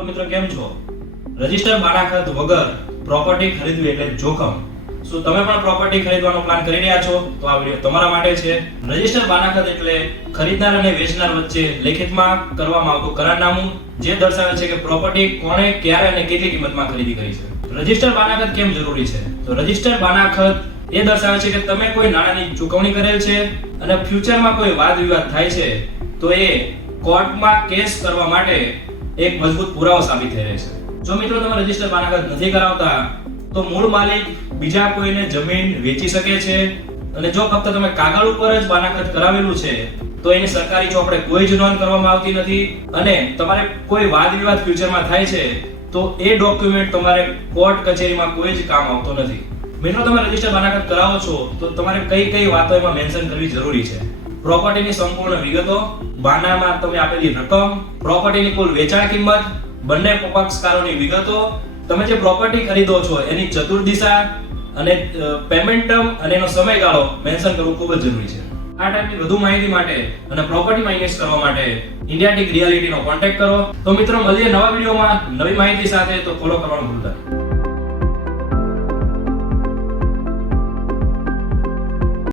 Hello મિત્રો, કેમ છો? રજિસ્ટર બાનાખત વગર પ્રોપર્ટી ખરીદવી એટલે જોખમ. શું તમે પણ પ્રોપર્ટી ખરીદવાનો પ્લાન કરી રહ્યા છો? તો આ વિડિયો તમારા માટે છે. રજિસ્ટર બાનાખત એટલે ખરીદનાર અને વેચનાર વચ્ચે લેખિતમાં કરવામાં આવતું કરારનામું જે દર્શાવે છે કે પ્રોપર્ટી કોણે, ક્યારે અને કેટલી કિંમતમાં ખરીદી કરી છે. રજિસ્ટર બાનાખત કેમ જરૂરી છે? તો રજિસ્ટર બાનાખત એ દર્શાવે છે કે તમે કોઈ નાણાંની ચૂકવણી કરેલ છે અને ફ્યુચરમાં કોઈ વાદ વિવાદ થાય છે તો એ કોર્ટમાં કેસ કરવા માટે એક મજબૂત પુરાવો સાબિત થઈ રહેશે. જો મિત્રો તમે રજિસ્ટર બાનાખત નથી કરાવતા તો મૂળ માલિક બીજા કોઈને જમીન વેચી શકે છે અને જો ફક્ત તમે કાગળ ઉપર જ બાનાખત કરાવેલું છે તો એની સરકારી ચોપડે કોઈ જ નોંધ કરવામાં આવતી નથી અને તમારે કોઈ વાદ વિવાદ ફ્યુચરમાં થાય છે તો એ ડોક્યુમેન્ટ તમારે કોર્ટ કચેરીમાં કોઈ જ કામ આવતો નથી. મિત્રો તમે રજિસ્ટર બાનાખત કરાવો છો તો તમારે કઈ વાતો એમાં મેન્શન કરવી જરૂરી છે. પ્રોપર્ટીની સંપૂર્ણ વિગતો, બાનામાં તમે આપેલી રકમ, પ્રોપર્ટીની કુલ વેચાણ કિંમત, બંને પક્ષકારોની વિગતો, તમે જે પ્રોપર્ટી ખરીદો છો એની ચતુર્દિશા અને પેમેન્ટ ટર્મ અને એનો સમયગાળો મેન્શન કરવું ખૂબ જ જરૂરી છે. આ ટાઈપની વધુ માહિતી માટે અને પ્રોપર્ટીમાં ઇન્વેસ્ટ કરવા માટે ઇન્ડિયા ટીક રિયાલિટીનો કોન્ટેક્ટ કરો. તો મિત્રો મળીએ નવા વિડીયોમાં નવી માહિતી સાથે. તો ફોલો કરવાનું ભૂલતા નહીં.